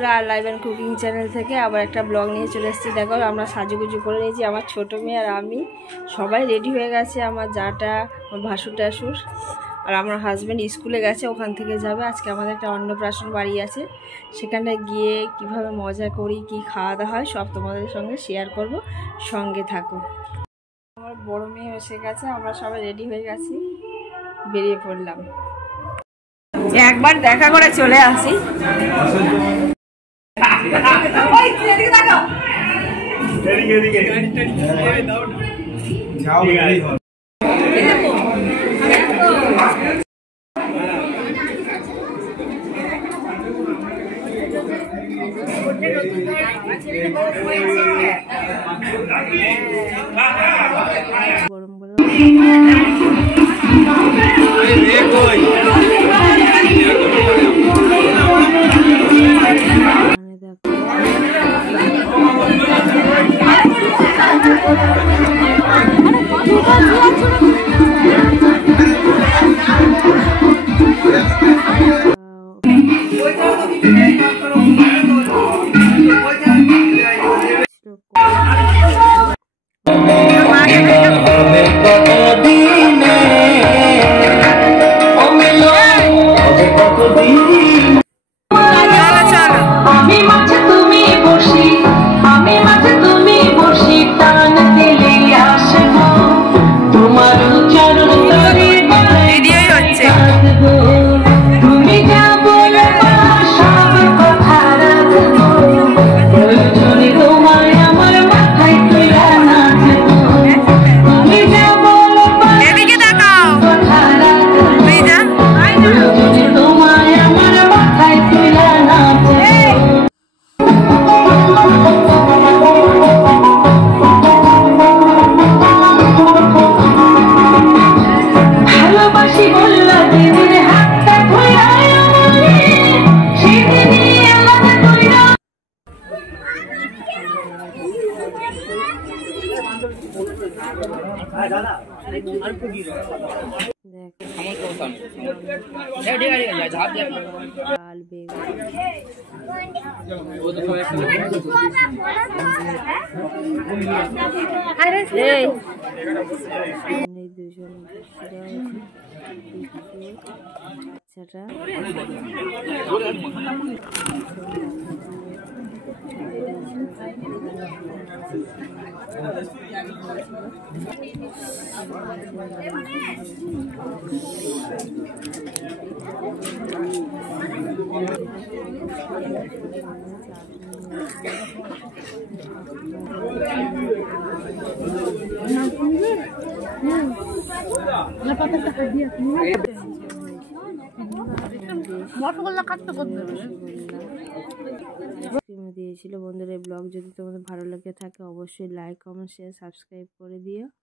বন্ধুরা, আর live and cooking channel থেকে আবার একটা ব্লগ নিয়ে চলে এসেছি। দেখো আমরা সাজুগুজু করে নিয়েছি, আমার ছোটো মেয়ে আর আমি সবাই রেডি হয়ে গেছে। আমার জাটা, আমার ভাসুর টাসুর আর আমার হাজব্যান্ড স্কুলে গেছে, ওখান থেকে যাবে। আজকে আমাদের একটা অন্নপ্রাশন বাড়ি আছে, সেখানে গিয়ে কিভাবে মজা করি, কি খাওয়া দাওয়া হয় সব তোমাদের সঙ্গে শেয়ার করব, সঙ্গে থাকো। আমার বড় মেয়ে এসে গেছে, আমরা সবাই রেডি হয়ে গেছি, বেরিয়ে পড়লাম। একবার দেখা করে চলে আসি। গরম গরম দুজন বাচ্চাটা দিয়েছিল। বন্ধুরা, এই ব্লগ যদি তোমাদের ভালো লাগে থাকে অবশ্যই লাইক, কমেন্ট, শেয়ার, সাবস্ক্রাইব করে দিও।